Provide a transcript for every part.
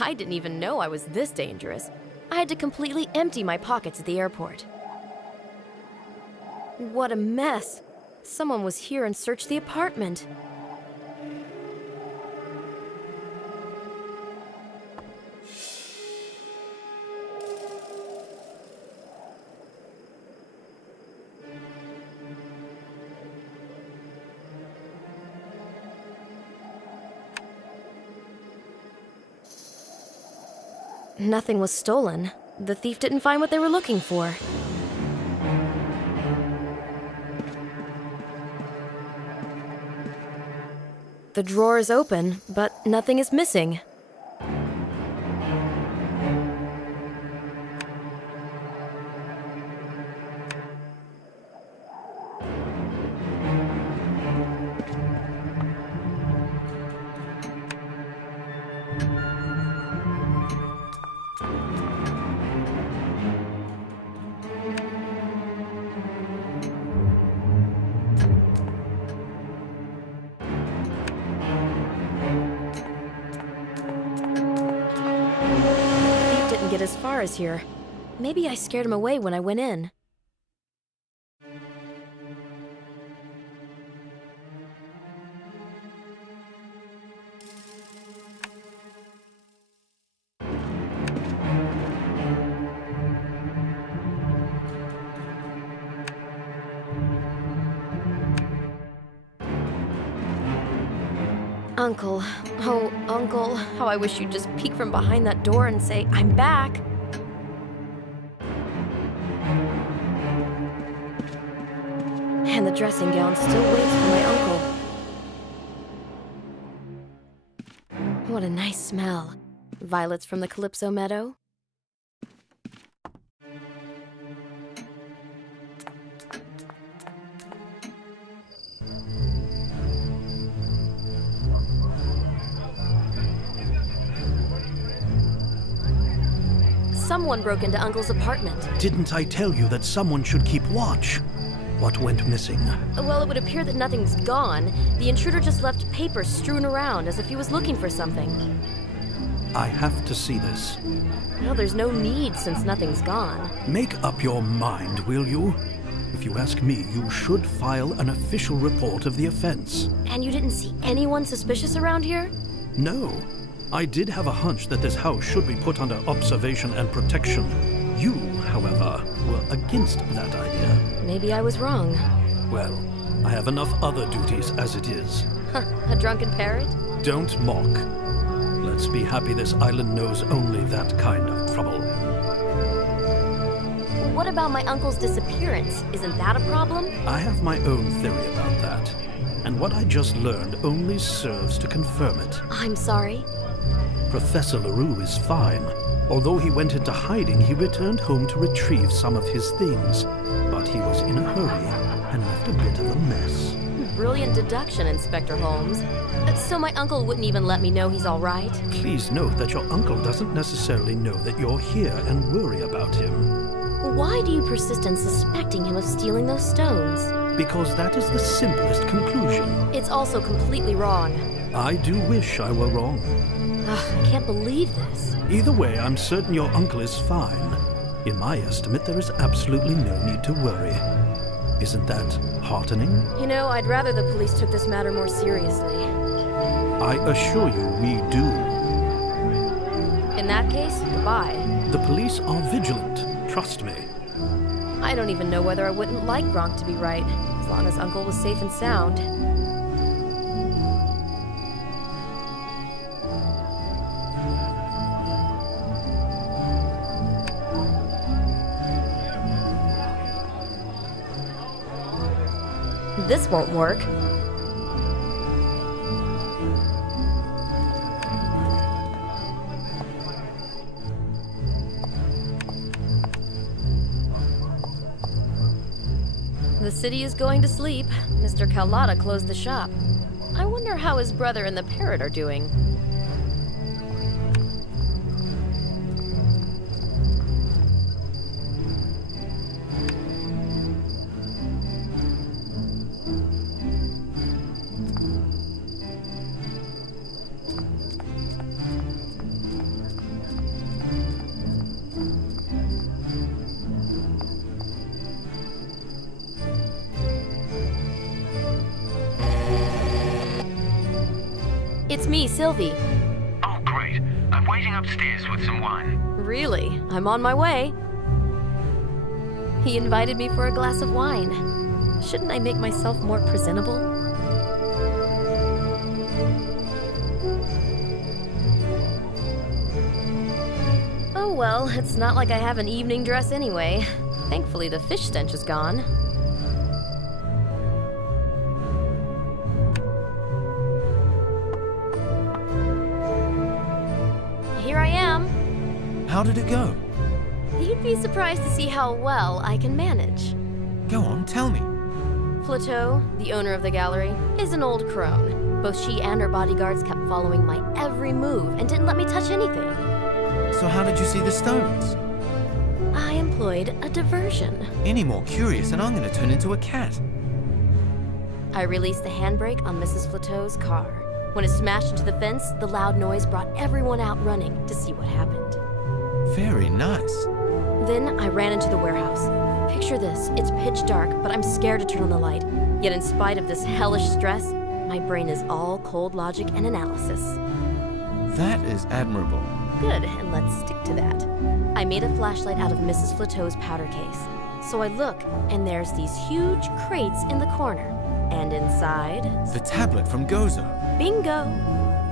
I didn't even know I was this dangerous. I had to completely empty my pockets at the airport. What a mess. Someone was here and searched the apartment. Nothing was stolen. The thief didn't find what they were looking for. The drawer is open, but nothing is missing. Get as far as here. Maybe I scared him away when I went in. Uncle. Oh, Uncle. How I wish you'd just peek from behind that door and say, "I'm back." And the dressing gown still waits for my uncle. What a nice smell. Violets from the Calypso meadow. Someone broke into Uncle's apartment. Didn't I tell you that someone should keep watch? What went missing? Well, it would appear that nothing's gone. The intruder just left papers strewn around as if he was looking for something. I have to see this. Well, there's no need since nothing's gone. Make up your mind, will you? If you ask me, you should file an official report of the offense. And you didn't see anyone suspicious around here? No. I did have a hunch that this house should be put under observation and protection. You, however, were against that idea. Maybe I was wrong. Well, I have enough other duties as it is. A drunken parrot? Don't mock. Let's be happy this island knows only that kind of trouble. What about my uncle's disappearance? Isn't that a problem? I have my own theory about that. And what I just learned only serves to confirm it. I'm sorry. Professor LaRue is fine. Although he went into hiding, he returned home to retrieve some of his things. But he was in a hurry and left a bit of a mess. Brilliant deduction, Inspector Holmes. So my uncle wouldn't even let me know he's all right? Please note that your uncle doesn't necessarily know that you're here and worry about him. Why do you persist in suspecting him of stealing those stones? Because that is the simplest conclusion. It's also completely wrong. I do wish I were wrong. Ugh, I can't believe this. Either way, I'm certain your uncle is fine. In my estimate, there is absolutely no need to worry. Isn't that heartening? You know, I'd rather the police took this matter more seriously. I assure you we do. In that case, goodbye. The police are vigilant, trust me. I don't even know whether I wouldn't like Gronk to be right, as long as Uncle was safe and sound. This won't work. The city is going to sleep. Mr. Carlotta closed the shop. I wonder how his brother and the parrot are doing. It's me, Sylvie. Oh, great. I'm waiting upstairs with some wine. Really? I'm on my way. He invited me for a glass of wine. Shouldn't I make myself more presentable? Oh well, it's not like I have an evening dress anyway. Thankfully, the fish stench is gone. Here I am. How did it go? You'd be surprised to see how well I can manage. Go on, tell me. Flateau, the owner of the gallery, is an old crone. Both she and her bodyguards kept following my every move and didn't let me touch anything. So how did you see the stones? I employed a diversion. Any more curious and I'm gonna turn into a cat. I released the handbrake on Mrs. Flateau's car. When it smashed into the fence, the loud noise brought everyone out running to see what happened. Very nice. Then I ran into the warehouse. Picture this, it's pitch dark, but I'm scared to turn on the light. Yet in spite of this hellish stress, my brain is all cold logic and analysis. That is admirable. Good, and let's stick to that. I made a flashlight out of Mrs. Flateau's powder case. So I look, and there's these huge crates in the corner. And inside... The tablet from Gozo. Bingo!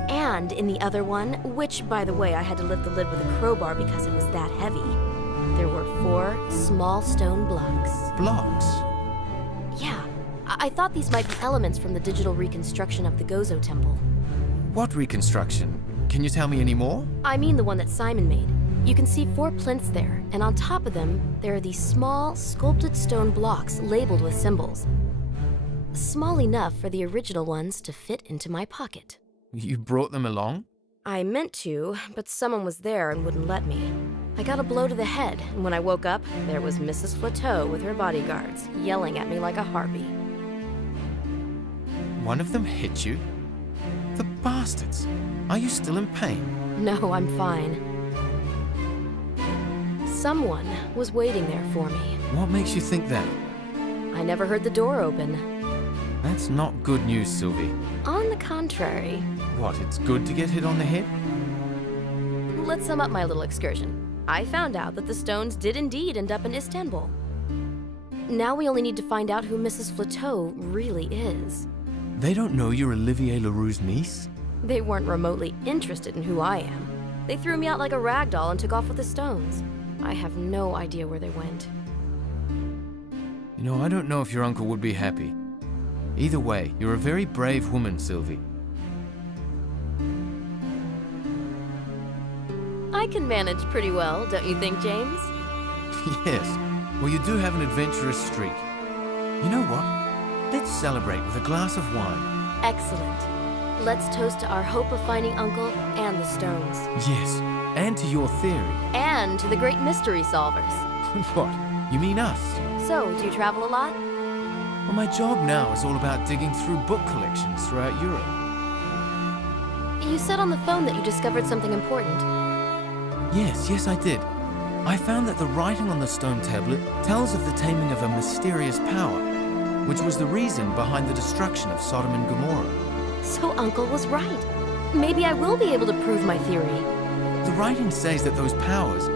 And in the other one, which, by the way, I had to lift the lid with a crowbar because it was that heavy, there were 4 small stone blocks. Blocks? Yeah, I thought these might be elements from the digital reconstruction of the Gozo temple. What reconstruction? Can you tell me any more? I mean the one that Simon made. You can see 4 plinths there, and on top of them, there are these small, sculpted stone blocks labeled with symbols. Small enough for the original ones to fit into my pocket. You brought them along? I meant to, but someone was there and wouldn't let me. I got a blow to the head, and when I woke up, there was Mrs. Flateau with her bodyguards, yelling at me like a harpy. One of them hit you? The bastards! Are you still in pain? No, I'm fine. Someone was waiting there for me. What makes you think that? I never heard the door open. That's not good news, Sylvie. On the contrary. What, it's good to get hit on the head? Let's sum up my little excursion. I found out that the stones did indeed end up in Istanbul. Now we only need to find out who Mrs. Flateau really is. They don't know you're Olivier Leroux's niece? They weren't remotely interested in who I am. They threw me out like a rag doll and took off with the stones. I have no idea where they went. You know, I don't know if your uncle would be happy. Either way, you're a very brave woman, Sylvie. I can manage pretty well, don't you think, James? Yes. Well, you do have an adventurous streak. You know what? Let's celebrate with a glass of wine. Excellent. Let's toast to our hope of finding Uncle and the stones. Yes, and to your theory. And to the great mystery solvers. What? You mean us? So, do you travel a lot? Well, my job now is all about digging through book collections throughout Europe. You said on the phone that you discovered something important. Yes, I did. I found that the writing on the stone tablet tells of the taming of a mysterious power, which was the reason behind the destruction of Sodom and Gomorrah. So Uncle was right. Maybe I will be able to prove my theory. The writing says that those powers,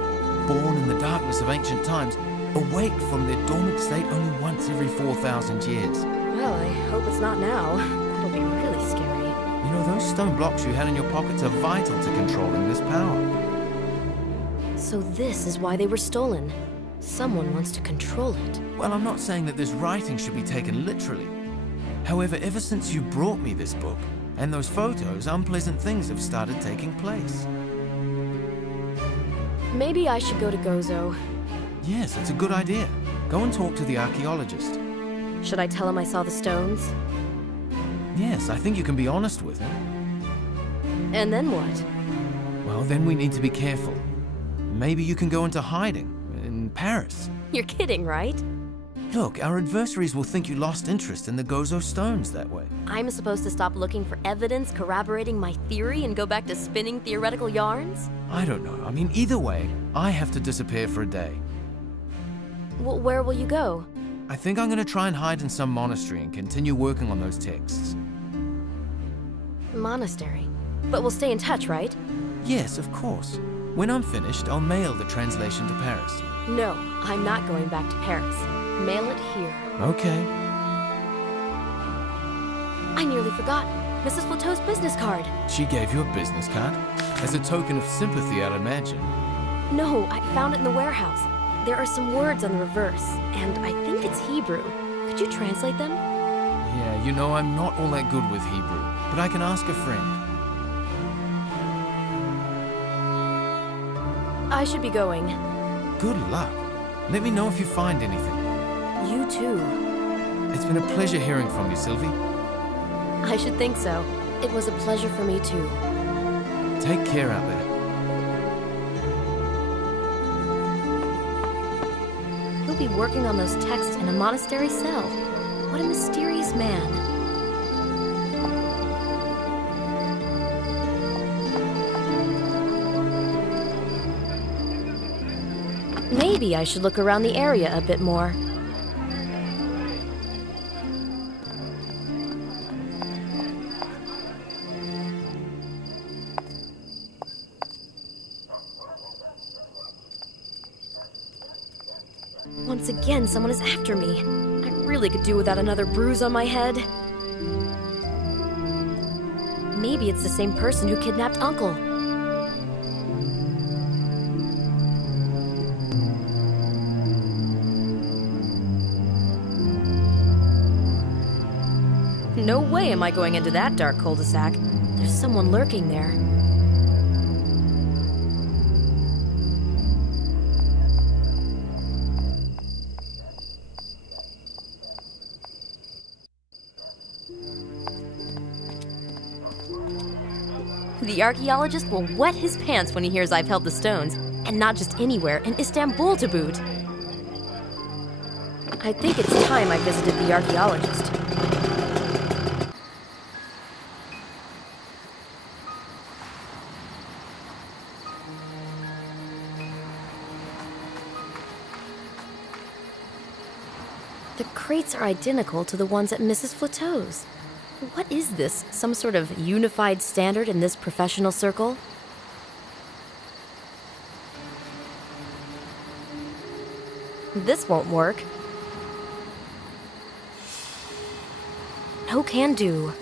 born in the darkness of ancient times, awake from their dormant state only once every 4,000 years. Well, I hope it's not now. That'll be really scary. You know, those stone blocks you had in your pockets are vital to controlling this power. So this is why they were stolen. Someone wants to control it. Well, I'm not saying that this writing should be taken literally. However, ever since you brought me this book and those photos, unpleasant things have started taking place. Maybe I should go to Gozo. Yes, it's a good idea. Go and talk to the archaeologist. Should I tell him I saw the stones? Yes, I think you can be honest with him. And then what? Well, then we need to be careful. Maybe you can go into hiding in Paris. You're kidding, right? Look, our adversaries will think you lost interest in the Gozo stones that way. I'm supposed to stop looking for evidence corroborating my theory and go back to spinning theoretical yarns? I don't know. I mean, either way, I have to disappear for a day. Well, where will you go? I think I'm going to try and hide in some monastery and continue working on those texts. Monastery. But we'll stay in touch, right? Yes, of course. When I'm finished, I'll mail the translation to Paris. No, I'm not going back to Paris. Mail it here. Okay. I nearly forgot. Mrs. Flateau's business card. She gave you a business card? As a token of sympathy, I'd imagine. No, I found it in the warehouse. There are some words on the reverse, and I think it's Hebrew. Could you translate them? Yeah, you know, I'm not all that good with Hebrew, but I can ask a friend. I should be going. Good luck. Let me know if you find anything. You too. It's been a pleasure hearing from you, Sylvie. I should think so. It was a pleasure for me too. Take care out there. He'll be working on those texts in a monastery cell. What a mysterious man. Maybe I should look around the area a bit more. Once again, someone is after me. I really could do without another bruise on my head. Maybe it's the same person who kidnapped Uncle. No way am I going into that dark cul-de-sac. There's someone lurking there. The archaeologist will wet his pants when he hears I've held the stones, and not just anywhere, in Istanbul to boot. I think it's time I visited the archaeologist. The crates are identical to the ones at Mrs. Flateau's. What is this? Some sort of unified standard in this professional circle? This won't work. No can do.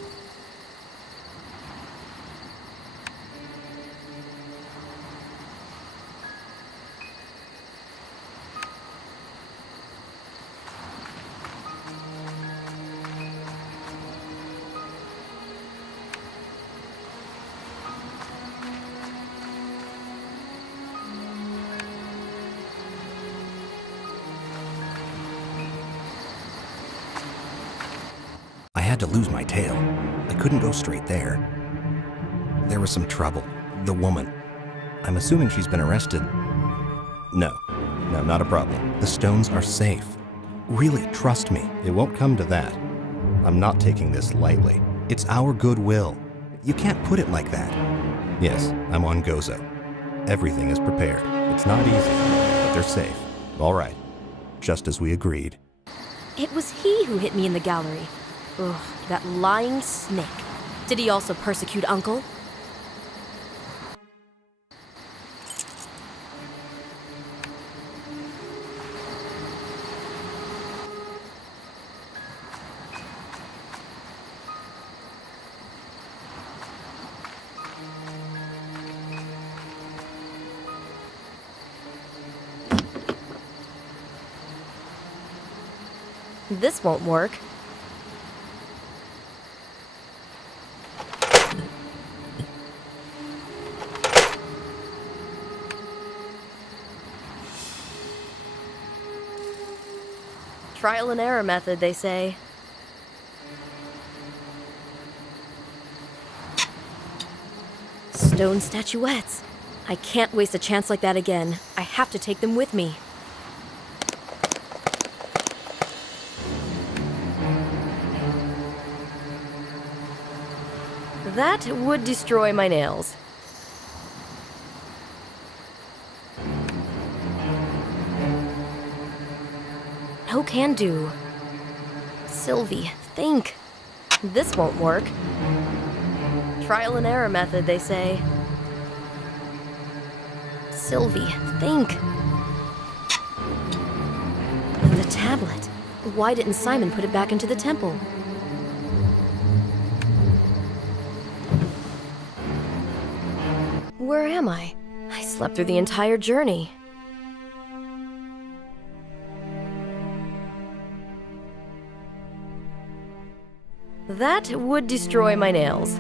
I had to lose my tail. I couldn't go straight there. There was some trouble. The woman. I'm assuming she's been arrested. No, not a problem. The stones are safe. Really, trust me, it won't come to that. I'm not taking this lightly. It's our goodwill. You can't put it like that. Yes, I'm on Gozo. Everything is prepared. It's not easy, but they're safe. All right, just as we agreed. It was he who hit me in the gallery. Ugh, that lying snake. Did he also persecute Uncle? This won't work. Trial and error method, they say. Stone statuettes. I can't waste a chance like that again. I have to take them with me. That would destroy my nails. No can do. Sylvie, think. This won't work. Trial and error method, they say. Sylvie, think. The tablet. Why didn't Simon put it back into the temple? Where am I? I slept through the entire journey. That would destroy my nails.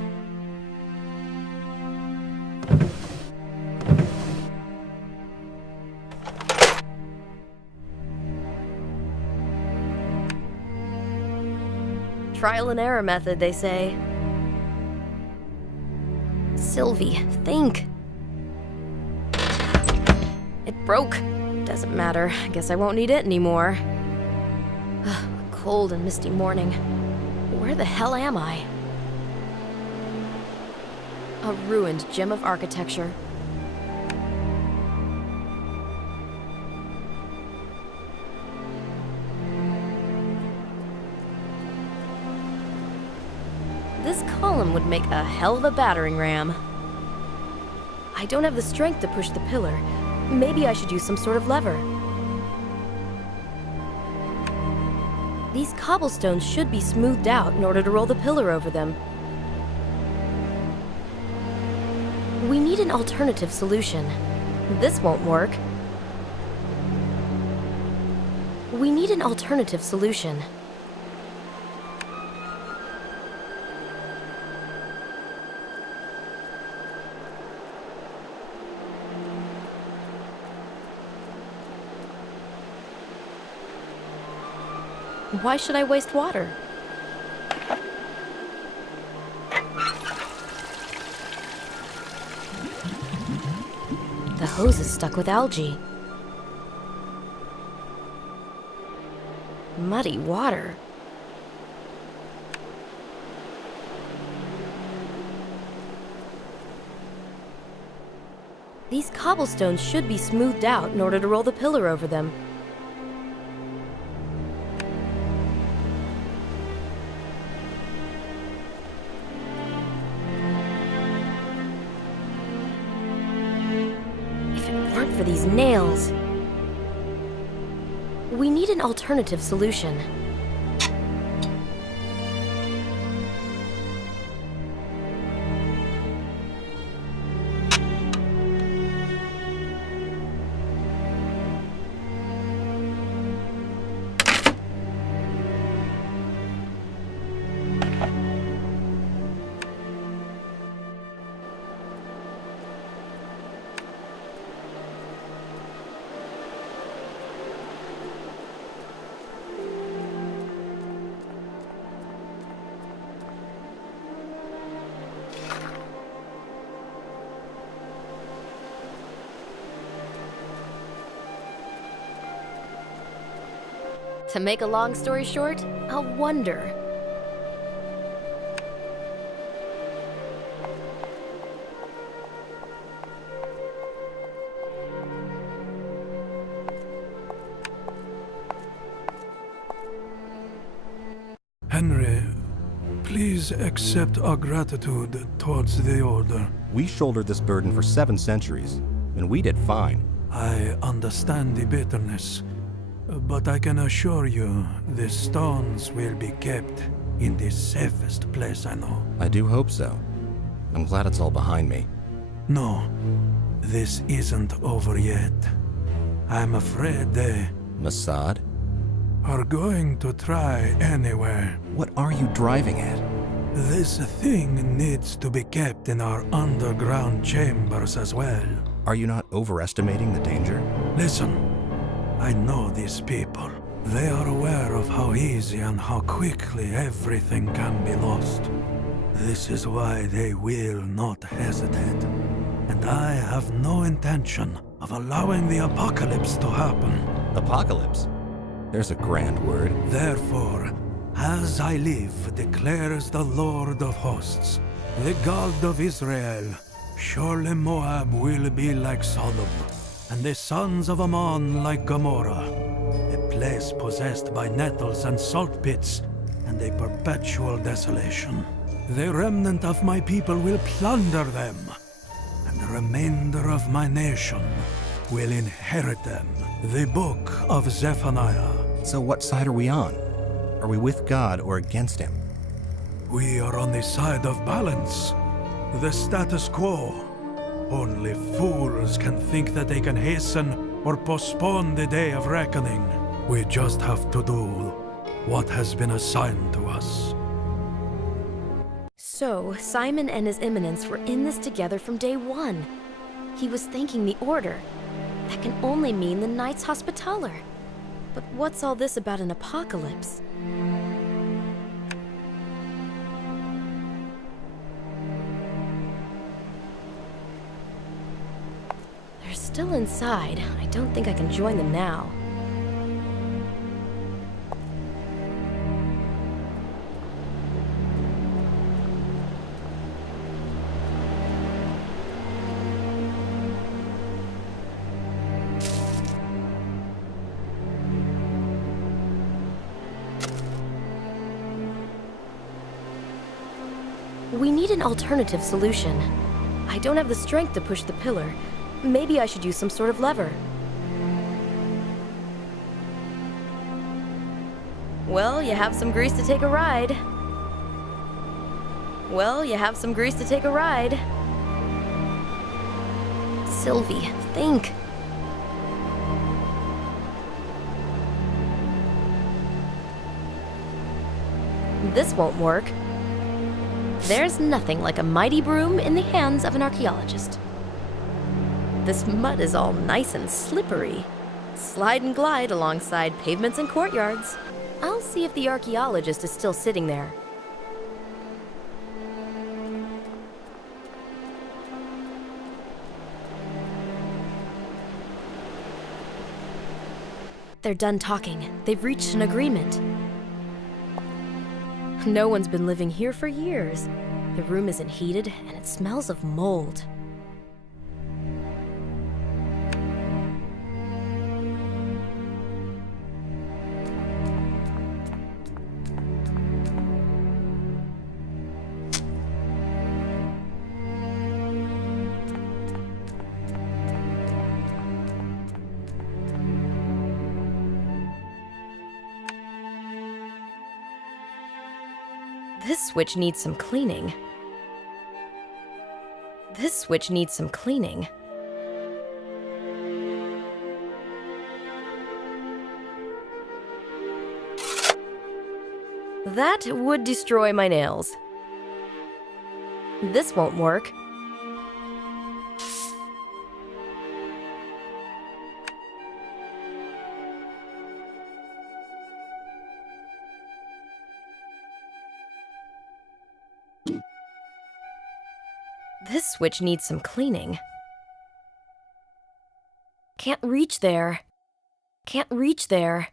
Trial and error method, they say. Sylvie, think. It broke. Doesn't matter. I guess I won't need it anymore. A cold and misty morning. Where the hell am I? A ruined gem of architecture. This column would make a hell of a battering ram. I don't have the strength to push the pillar. Maybe I should use some sort of lever. These cobblestones should be smoothed out in order to roll the pillar over them. We need an alternative solution. This won't work. We need an alternative solution. Why should I waste water? The hose is stuck with algae. Muddy water. These cobblestones should be smoothed out in order to roll the pillar over them. For these nails. We need an alternative solution. To make a long story short, a wonder. Henry, please accept our gratitude towards the Order. We shouldered this burden for 7 centuries, and we did fine. I understand the bitterness, but I can assure you the stones will be kept in the safest place I know. I do hope so. I'm glad it's all behind me. No, this isn't over yet. I'm afraid they Mossad? are going to try anyway. What are you driving at? This thing needs to be kept in our underground chambers as well. Are you not overestimating the danger? Listen. I know these people. They are aware of how easy and how quickly everything can be lost. This is why they will not hesitate. And I have no intention of allowing the apocalypse to happen. Apocalypse? There's a grand word. Therefore, as I live, declares the Lord of hosts, the God of Israel, surely Moab will be like Sodom, and the sons of Ammon like Gomorrah, a place possessed by nettles and salt pits, and a perpetual desolation. The remnant of my people will plunder them, and the remainder of my nation will inherit them. The Book of Zephaniah. So what side are we on? Are we with God or against him? We are on the side of balance. The status quo. Only fools can think that they can hasten or postpone the day of reckoning. We just have to do what has been assigned to us. So, Simon and his Eminence were in this together from day one. He was thanking the Order. That can only mean the Knights Hospitaller. But what's all this about an apocalypse? They're still inside. I don't think I can join them now. We need an alternative solution. I don't have the strength to push the pillar. Maybe I should use some sort of lever. Well, you have some grease to take a ride. Well, you have some grease to take a ride. Sylvie, think. This won't work. There's nothing like a mighty broom in the hands of an archaeologist. This mud is all nice and slippery. Slide and glide alongside pavements and courtyards. I'll see if the archaeologist is still sitting there. They're done talking. They've reached an agreement. No one's been living here for years. The room isn't heated, and it smells of mold. This switch needs some cleaning. This switch needs some cleaning. That would destroy my nails. This won't work. This switch needs some cleaning. Can't reach there. Can't reach there.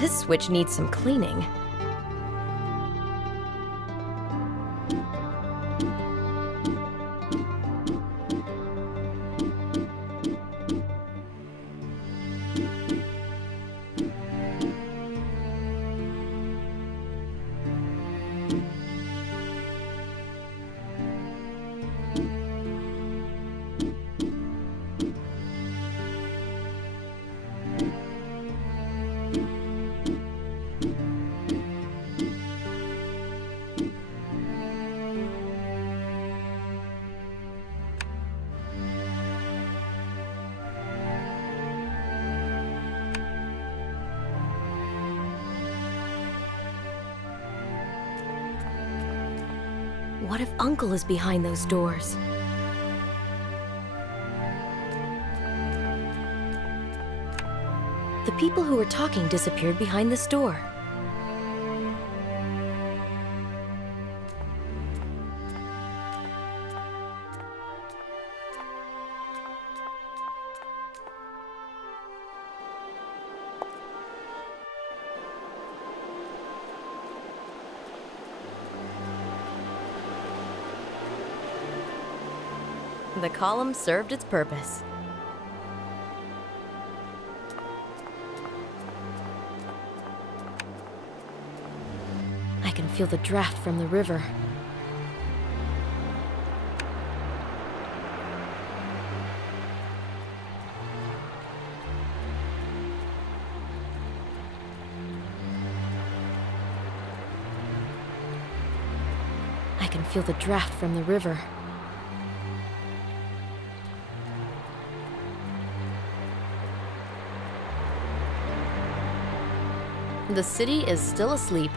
This switch needs some cleaning. What if Uncle is behind those doors? The people who were talking disappeared behind this door. The column served its purpose. I can feel the draft from the river. I can feel the draft from the river. The city is still asleep.